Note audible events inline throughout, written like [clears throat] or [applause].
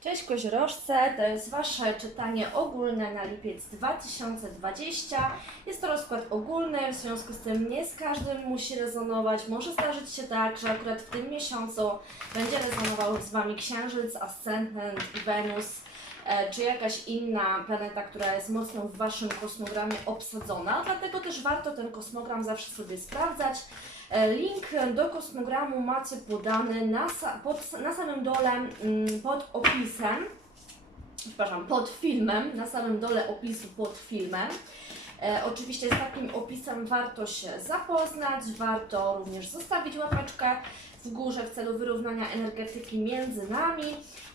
Cześć koziorożce, to jest Wasze czytanie ogólne na lipiec 2020. Jest to rozkład ogólny, w związku z tym nie z każdym musi rezonować. Może zdarzyć się tak, że akurat w tym miesiącu będzie rezonował z Wami Księżyc, Ascendent i Wenus, czy jakaś inna planeta, która jest mocno w Waszym kosmogramie obsadzona. Dlatego też warto ten kosmogram zawsze sobie sprawdzać. E, Link do kosmogramu macie podany na, pod, na samym dole mm, pod opisem, przepraszam, pod filmem, na samym dole opisu pod filmem. E, oczywiście z takim opisem warto się zapoznać, warto również zostawić łapeczkę w górze w celu wyrównania energetyki między nami.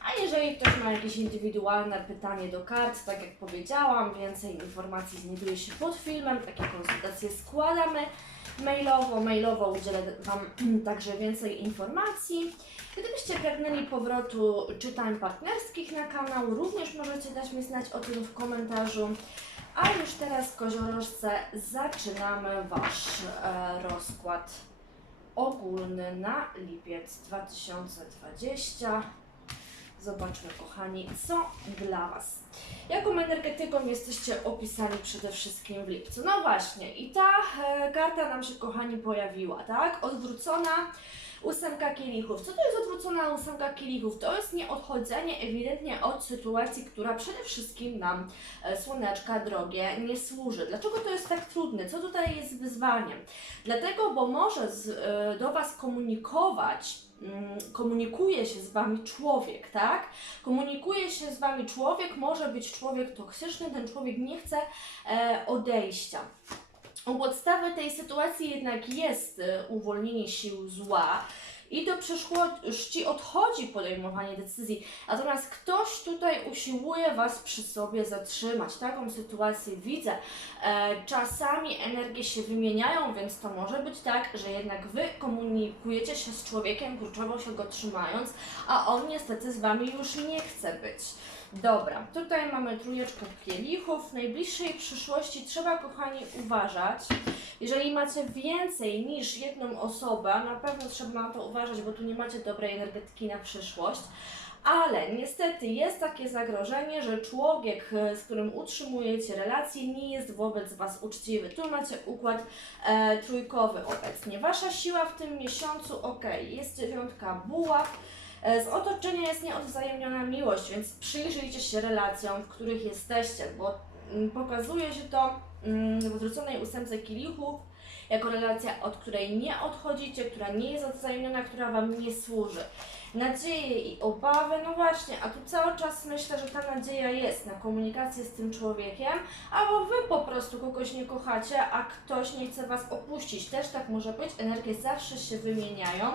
A jeżeli ktoś ma jakieś indywidualne pytanie do kart, tak jak powiedziałam, więcej informacji znajduje się pod filmem, takie konsultacje składamy mailowo. Mailowo udzielę Wam [clears throat] także więcej informacji. Gdybyście pragnęli powrotu czytań partnerskich na kanał, również możecie dać mi znać o tym w komentarzu. A już teraz, koziorożce, zaczynamy Wasz e, rozkład ogólny na lipiec 2020. Zobaczmy, kochani, co dla Was. Jaką energetyką jesteście opisani przede wszystkim w lipcu? No właśnie, i ta e, karta nam się, kochani, pojawiła, tak? Odwrócona ósemka kielichów. Co to jest odwrócona ósemka kielichów? To jest nieodchodzenie ewidentnie od sytuacji, która przede wszystkim nam, e, słoneczka drogie, nie służy. Dlaczego to jest tak trudne? Co tutaj jest wyzwaniem? Dlatego, bo może z, e, do Was komunikować mm, komunikuje się z Wami człowiek, tak? Komunikuje się z Wami człowiek, może być człowiek toksyczny, ten człowiek nie chce e, odejścia. U podstawy tej sytuacji jednak jest e, uwolnienie sił zła i do przyszłości odchodzi podejmowanie decyzji. Natomiast ktoś tutaj usiłuje Was przy sobie zatrzymać. Taką sytuację widzę. E, czasami energie się wymieniają, więc to może być tak, że jednak Wy komunikujecie się z człowiekiem, kurczowo się go trzymając, a on niestety z Wami już nie chce być. Dobra, tutaj mamy trójeczkę kielichów. W najbliższej przyszłości trzeba, kochani, uważać. Jeżeli macie więcej niż jedną osobę, na pewno trzeba na to uważać, bo tu nie macie dobrej energetyki na przyszłość. Ale niestety jest takie zagrożenie, że człowiek, e, z którym utrzymujecie relacje, nie jest wobec Was uczciwy. Tu macie układ e, trójkowy obecnie. Wasza siła w tym miesiącu, ok, jest dziewiątka buław. E, Z otoczenia jest nieodwzajemniona miłość, więc przyjrzyjcie się relacjom, w których jesteście, bo mm, pokazuje się to mm, w odwróconej ósemce kielichów jako relacja, od której nie odchodzicie, która nie jest odwzajemniona, która Wam nie służy. Nadzieje i obawy, no właśnie, a tu cały czas myślę, że ta nadzieja jest na komunikację z tym człowiekiem, albo Wy po prostu kogoś nie kochacie, a ktoś nie chce Was opuścić. Też tak może być, energie zawsze się wymieniają.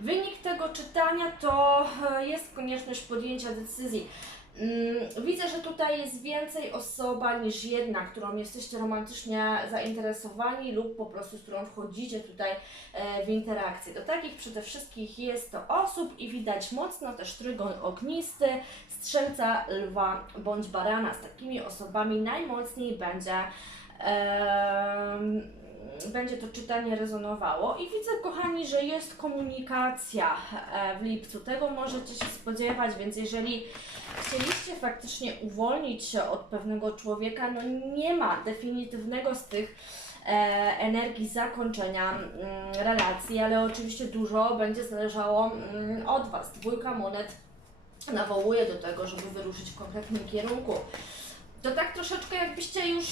Wynik tego czytania to e, jest konieczność podjęcia decyzji. Mm, Widzę, że tutaj jest więcej osoba niż jedna, którą jesteście romantycznie zainteresowani lub po prostu z którą wchodzicie tutaj e, w interakcję. Do takich przede wszystkim jest to osób i widać mocno też trygon ognisty, strzelca, lwa bądź barana. Z takimi osobami najmocniej będzie będzie to czytanie rezonowało i widzę, kochani, że jest komunikacja e, w lipcu. Tego możecie się spodziewać, więc jeżeli chcieliście faktycznie uwolnić się od pewnego człowieka, no nie ma definitywnego z tych e, energii zakończenia mm, relacji, ale oczywiście dużo będzie zależało mm, od Was. Dwójka monet nawołuje do tego, żeby wyruszyć w konkretnym kierunku. To tak troszeczkę jakbyście już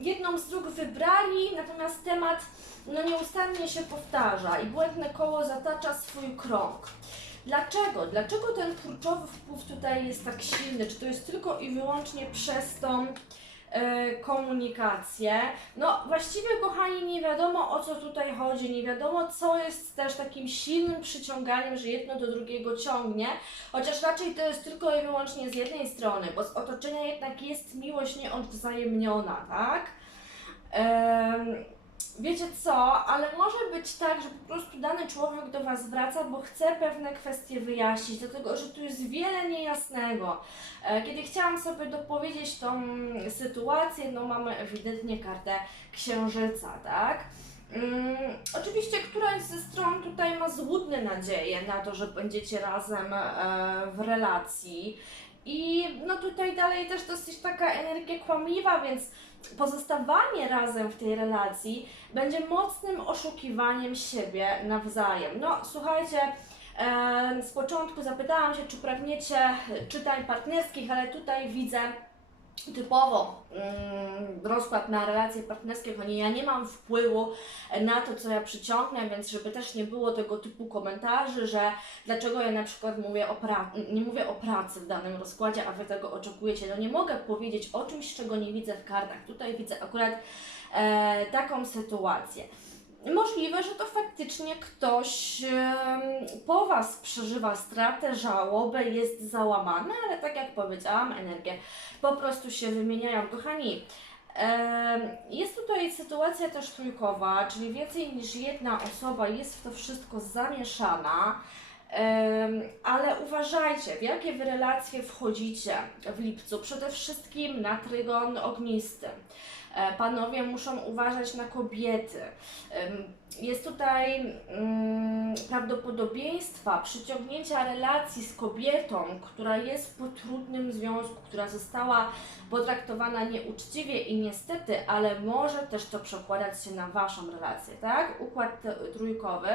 jedną z dróg wybrali, natomiast temat no nieustannie się powtarza i błędne koło zatacza swój krąg. Dlaczego? Dlaczego ten kurczowy wpływ tutaj jest tak silny? Czy to jest tylko i wyłącznie przez tą komunikację? No właściwie kochani nie wiadomo o co tutaj chodzi, nie wiadomo co jest też takim silnym przyciąganiem, że jedno do drugiego ciągnie, chociaż raczej to jest tylko i wyłącznie z jednej strony, bo z otoczenia jednak jest miłość nieodwzajemniona, tak? Em, wiecie co, ale może być tak, że po prostu dany człowiek do Was wraca, bo chce pewne kwestie wyjaśnić, dlatego że tu jest wiele niejasnego. E, Kiedy chciałam sobie dopowiedzieć tą sytuację, no mamy ewidentnie kartę księżyca, tak? Mm, oczywiście któraś ze stron tutaj ma złudne nadzieje na to, że będziecie razem e, w relacji. I no tutaj dalej też dosyć taka energia kłamliwa, więc pozostawanie razem w tej relacji będzie mocnym oszukiwaniem siebie nawzajem. No słuchajcie, z początku zapytałam się, czy pragniecie czytań partnerskich, ale tutaj widzę typowo mm, rozkład na relacje partnerskie, ponieważ ja nie mam wpływu na to, co ja przyciągnę, więc żeby też nie było tego typu komentarzy, że dlaczego ja na przykład mówię o nie mówię o pracy w danym rozkładzie, a Wy tego oczekujecie. No nie mogę powiedzieć o czymś, czego nie widzę w kartach. Tutaj widzę akurat e, taką sytuację. Możliwe, że to faktycznie ktoś po Was przeżywa stratę, żałobę, jest załamany, ale tak jak powiedziałam, energie po prostu się wymieniają. Kochani, jest tutaj sytuacja też trójkowa, czyli więcej niż jedna osoba jest w to wszystko zamieszana. Ale uważajcie, w jakie wy relacje wchodzicie w lipcu. Przede wszystkim na trygon ognisty. E, Panowie muszą uważać na kobiety. Jest tutaj mm, prawdopodobieństwa przyciągnięcia relacji z kobietą, która jest po trudnym związku, która została potraktowana nieuczciwie i niestety, ale może też to przekładać się na Waszą relację, tak? Układ trójkowy.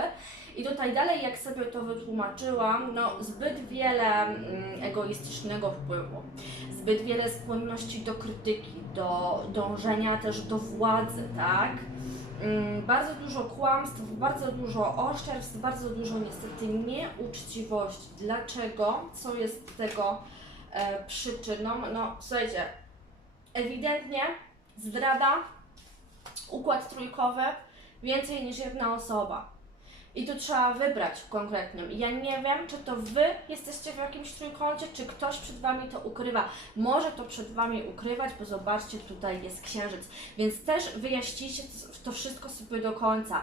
I tutaj dalej, jak sobie to wytłumaczyłam, no zbyt wiele mm, egoistycznego wpływu, zbyt wiele skłonności do krytyki, do dążenia też do władzy, tak? Mm, Bardzo dużo kłamstw, bardzo dużo oszczerstw, bardzo dużo niestety nieuczciwości. Dlaczego? Co jest tego e, przyczyną? No słuchajcie, ewidentnie zdrada, układ trójkowy, więcej niż jedna osoba. I tu trzeba wybrać konkretnie. Ja nie wiem, czy to Wy jesteście w jakimś trójkącie, czy ktoś przed Wami to ukrywa. Może to przed Wami ukrywać, bo zobaczcie, tutaj jest księżyc. Więc też wyjaśnijcie to wszystko sobie do końca.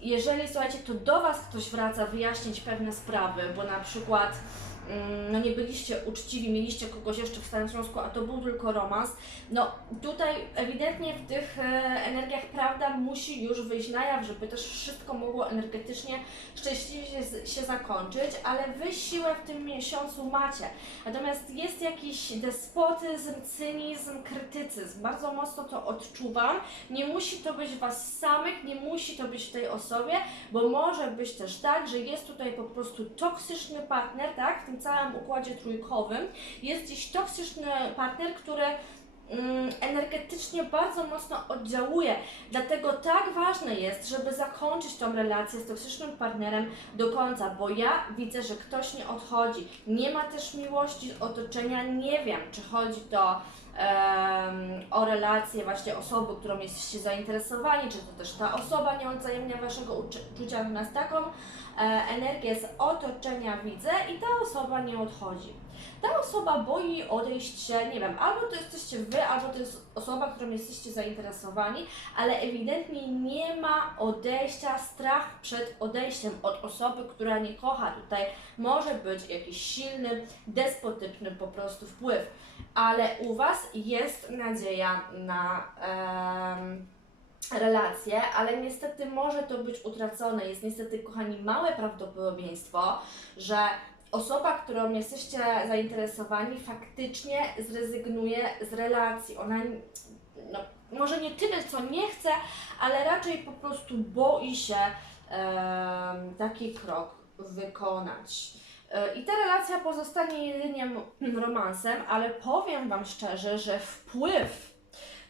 Jeżeli, słuchajcie, to do Was ktoś wraca wyjaśnić pewne sprawy, bo na przykład no nie byliście uczciwi, mieliście kogoś jeszcze w stałym związku, a to był tylko romans, no tutaj ewidentnie w tych e, energiach prawda musi już wyjść na jaw, żeby też wszystko mogło energetycznie szczęśliwie się, się zakończyć, ale Wy siłę w tym miesiącu macie. Natomiast jest jakiś despotyzm, cynizm, krytycyzm. Bardzo mocno to odczuwam. Nie musi to być Was samych, nie musi to być w tej osobie, bo może być też tak, że jest tutaj po prostu toksyczny partner, tak? W tym całym układzie trójkowym. Jest gdzieś toksyczny partner, który energetycznie bardzo mocno oddziałuje. Dlatego tak ważne jest, żeby zakończyć tą relację z toksycznym partnerem do końca, bo ja widzę, że ktoś nie odchodzi. Nie ma też miłości z otoczenia. Nie wiem, czy chodzi to em, o relację właśnie osoby, którą jesteście zainteresowani, czy to też ta osoba nie odzajemnia waszego uczu- uczucia, natomiast taką e, energię z otoczenia widzę i ta osoba nie odchodzi. Ta osoba boi odejść się, nie wiem, albo to jesteście wy, albo to jest osoba, którą jesteście zainteresowani, ale ewidentnie nie ma odejścia, strach przed odejściem od osoby, która nie kocha. Tutaj może być jakiś silny, despotyczny po prostu wpływ, ale u Was jest nadzieja na. em, relacje, ale niestety może to być utracone. Jest niestety, kochani, małe prawdopodobieństwo, że osoba, którą jesteście zainteresowani, faktycznie zrezygnuje z relacji. Ona no, może nie tyle, co nie chce, ale raczej po prostu boi się em, taki krok wykonać. E, I ta relacja pozostanie jedynie romansem, ale powiem Wam szczerze, że wpływ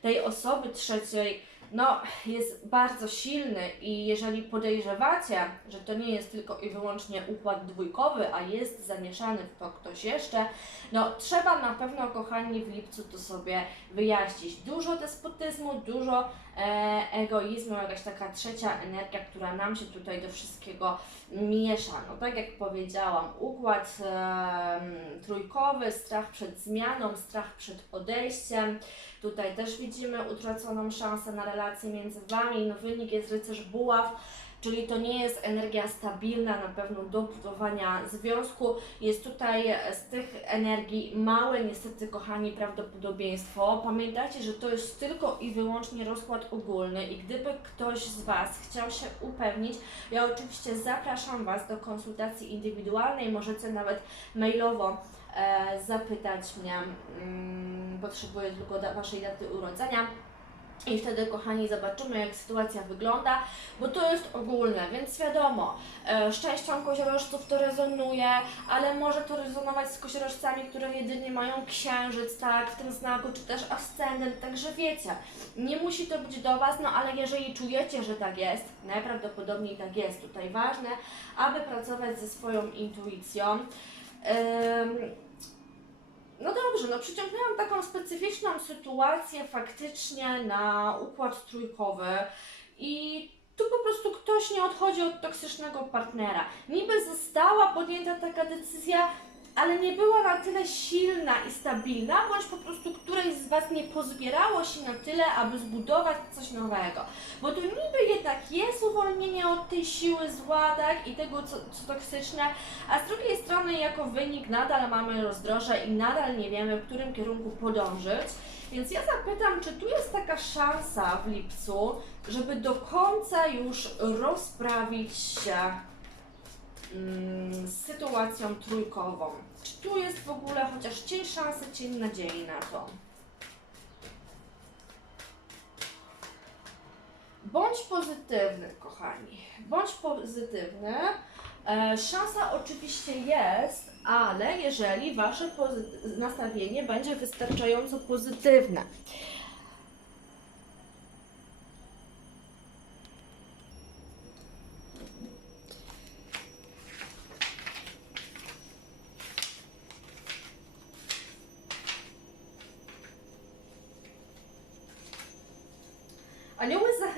tej osoby trzeciej no, jest bardzo silny i jeżeli podejrzewacie, że to nie jest tylko i wyłącznie układ dwójkowy, a jest zamieszany w to ktoś jeszcze, no trzeba na pewno, kochani, w lipcu to sobie wyjaśnić. Dużo despotyzmu, dużo e, egoizmu, jakaś taka trzecia energia, która nam się tutaj do wszystkiego miesza. No tak jak powiedziałam, układ em, trójkowy, strach przed zmianą, strach przed odejściem. Tutaj też widzimy utraconą szansę na relację między Wami. No wynik jest rycerz buław. czyli to nie jest energia stabilna na pewno do budowania związku. Jest tutaj e, z tych energii małe, niestety, kochani, prawdopodobieństwo. Pamiętajcie, że to jest tylko i wyłącznie rozkład ogólny i gdyby ktoś z Was chciał się upewnić, ja oczywiście zapraszam Was do konsultacji indywidualnej, możecie nawet mailowo zapytać mnie, mm, potrzebuję tylko Waszej daty urodzenia. I wtedy, kochani, zobaczymy, jak sytuacja wygląda, bo to jest ogólne, więc wiadomo, e, z częścią koziorożców to rezonuje, ale może to rezonować z koziorożcami, które jedynie mają księżyc, tak, w tym znaku, czy też ascendent, także wiecie, nie musi to być do Was, no ale jeżeli czujecie, że tak jest, najprawdopodobniej tak jest, tutaj ważne, aby pracować ze swoją intuicją. No dobrze, no przyciągnęłam taką specyficzną sytuację faktycznie na układ trójkowy i tu po prostu ktoś nie odchodzi od toksycznego partnera. Niby została podjęta taka decyzja, ale nie była na tyle silna i stabilna, bądź po prostu któreś z Was nie pozbierało się na tyle, aby zbudować coś nowego. Bo tu niby jednak jest uwolnienie od tej siły zła, tak, i tego, co, co toksyczne, a z drugiej strony jako wynik nadal mamy rozdroże i nadal nie wiemy, w którym kierunku podążyć. Więc ja zapytam, czy tu jest taka szansa w lipcu, żeby do końca już rozprawić się z sytuacją trójkową? Czy tu jest w ogóle chociaż cień szansy, cień nadziei na to? Bądź pozytywny, kochani. Bądź pozytywny. E, szansa oczywiście jest, ale jeżeli wasze nastawienie będzie wystarczająco pozytywne.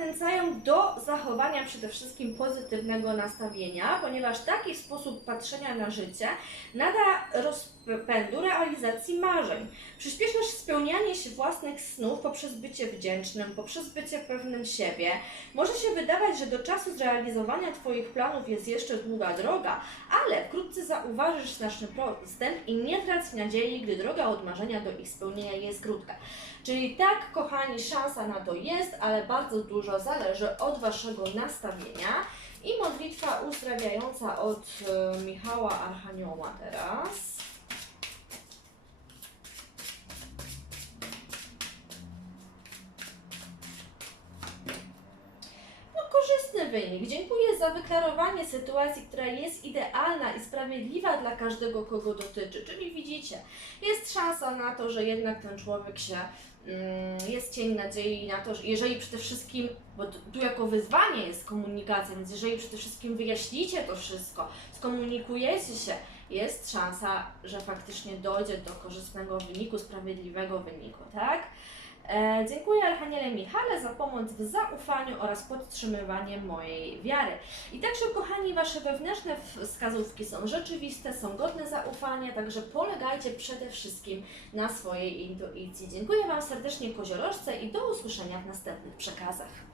Zachęcają do zachowania przede wszystkim pozytywnego nastawienia, ponieważ taki sposób patrzenia na życie nada rozpędu realizacji marzeń. Przyspieszasz spełnianie się własnych snów poprzez bycie wdzięcznym, poprzez bycie pewnym siebie. Może się wydawać, że do czasu zrealizowania Twoich planów jest jeszcze długa droga, ale wkrótce zauważysz znaczny postęp i nie trać nadziei, gdy droga od marzenia do ich spełnienia jest krótka. Czyli tak, kochani, szansa na to jest, ale bardzo dużo zależy od Waszego nastawienia. I modlitwa uzdrawiająca od e, Michała Archanioła teraz. No, wynik. Dziękuję za wyklarowanie sytuacji, która jest idealna i sprawiedliwa dla każdego, kogo dotyczy. Czyli widzicie, jest szansa na to, że jednak ten człowiek się jest cień nadziei na to, że jeżeli przede wszystkim, bo tu tu jako wyzwanie jest komunikacja, więc jeżeli przede wszystkim wyjaśnicie to wszystko, skomunikujecie się, jest szansa, że faktycznie dojdzie do korzystnego wyniku, sprawiedliwego wyniku, tak? E, dziękuję Archaniele Michale za pomoc w zaufaniu oraz podtrzymywanie mojej wiary. I także, kochani, Wasze wewnętrzne wskazówki są rzeczywiste, są godne zaufania, także polegajcie przede wszystkim na swojej intuicji. Dziękuję Wam serdecznie, koziorożce, i do usłyszenia w następnych przekazach.